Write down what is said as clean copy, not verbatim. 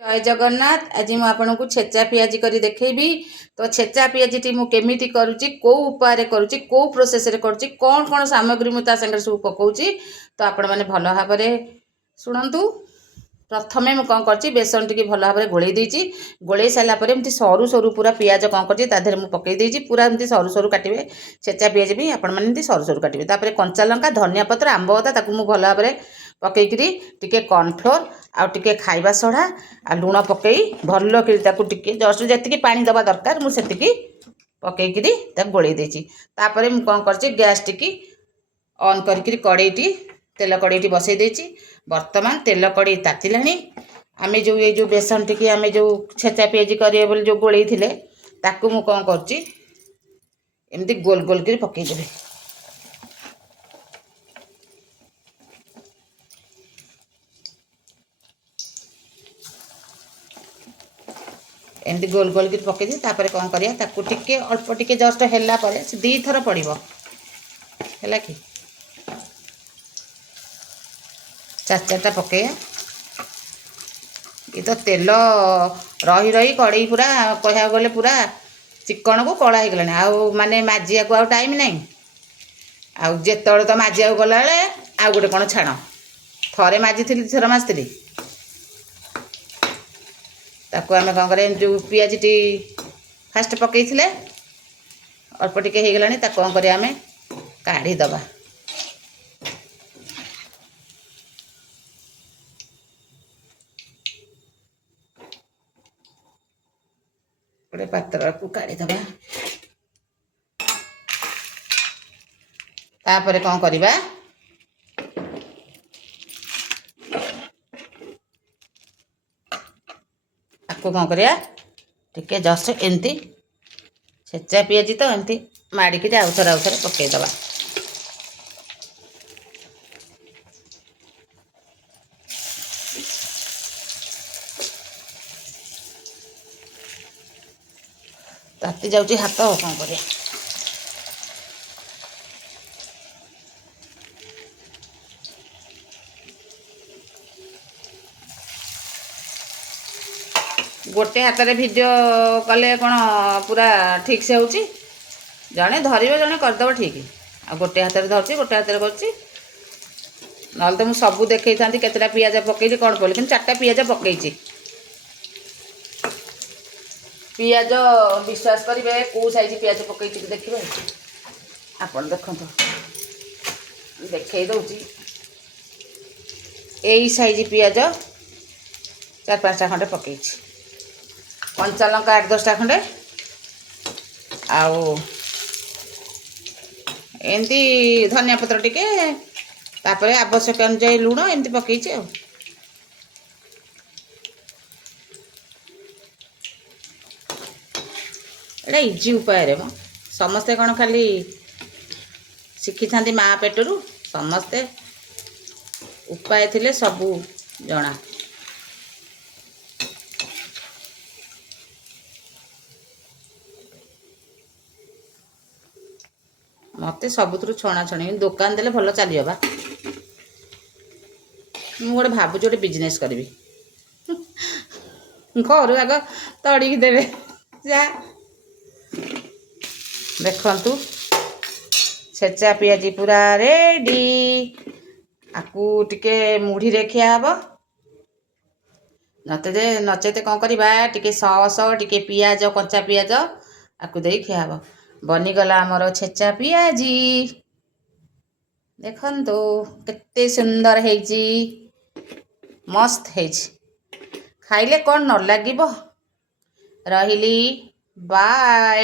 जय जगन्नाथ। आज मुझे आपको छेचा पियाज कर देखी। तो छेचा पियाजी टी केमी करुच्ची कौ उपाय करुच्ची कौ प्रोसेस करुच्ची कौन कौन सामग्री मुझे सागर सब पकाउची तो आपण मैंने भल भाव शुणु। प्रथमे मुझे कौन कर बेसन टी भल भाव गोल देती गोल सारापर एमती सरू सरू पूरा पियाज कौन कर मुझे पकई पूरा एमती सरू सरू काटे छेचा पियाज भी आपण मैंने सरू सरू काटे कंचा लंका धनिया पत्र आंब अदा भल भाव पकईकरी टिके कॉर्नफ्लोर आउ टिके खाइबा सोडा आ लुण पकई भल कि जस्ट जी पानी दबा दरकार मुझे पकईकरी गोल देती मुझे कौन कर गैस टी ऑन कर कड़ईटी तेल कड़ईटी बसई देती। बर्तमान तेल कड़ई तातिला आम जो ये जो बेसन टी आम जो छेचा पियाजी करेंगे जो गोल ताकू मु कौन करमती गोल गोल कर पकईदेवी। एमती गोल गोल कर पकई तापर कौन करिया ताकू टिके अल्प टिके जस्ट हैला परे से दी थर पड़िबो हैला कि चार चारटा पकईया। ये तो तेल रही रही कड़ई पूरा कह गले पूरा चिकन को कला हो गलानी आउ माने माजिया को आउ टाइम नहीं आउ जेतले तो माजिया गला बेले आउ गोटे कौन छाण थरे माजी थी थर माजती ताकू आम कौन कर जो पियाज टी फास्ट पकई अल्प टिके हो गलानी ताकू कौन कर आम काढ़ीदबा। गोटे पात्र को काढ़ीदबा तापर कौन करवा आपको कौन करिया टिके जस्ट एमती छेचा पियाजी तो एमती माड़िकी आउ थरे पकईदबा। ताती जाऊँगी हाथ कौन कर गोटे हाथ में वीडियो कले कौन पूरा ठीक से होची जड़े धरब जड़े करदेव ठीक आ गोटे हाथ में धरती गोटे हाथ में कर ना तो मुझे सब देखी था केतटा पियाज पकई कौन पड़े कि चार्टा पियाज पकई पियाज विश्वास करेंगे कौ साइज पियाज पकई देखिए आपन देखो देखे दूसरी यही साइज पियाज चार पाँचटा खंडे पकई कंचा लंका 8-10टा खंडे आउ एमती धनिया पत्र टिके तापर आवश्यक अनुसार लुण एमती पकई एटा इजी उपाय रे मो समस्ते कौन खाली शिखी था माँ पेटरू समस्ते उपाय थिले सबू जना। मत सबुठ छणा छणी दुकान देले भल चलिए बा गोटे भावुँ गोटे बिजनेस करी घर आग तड़िकी देवे जा देखु छेचा पियाजी पूरा रेडी आपू टिके मुढ़ी रे खिया हब नचेते कौन करवा टिके सॉस टिके पियाज कंचा पियाज आपको दे खिया हब बनीगला आमर छेचा पियाजी देखंतु केते सुंदर है मस्त है खाइले कौन न लगिबो रहिली बाय।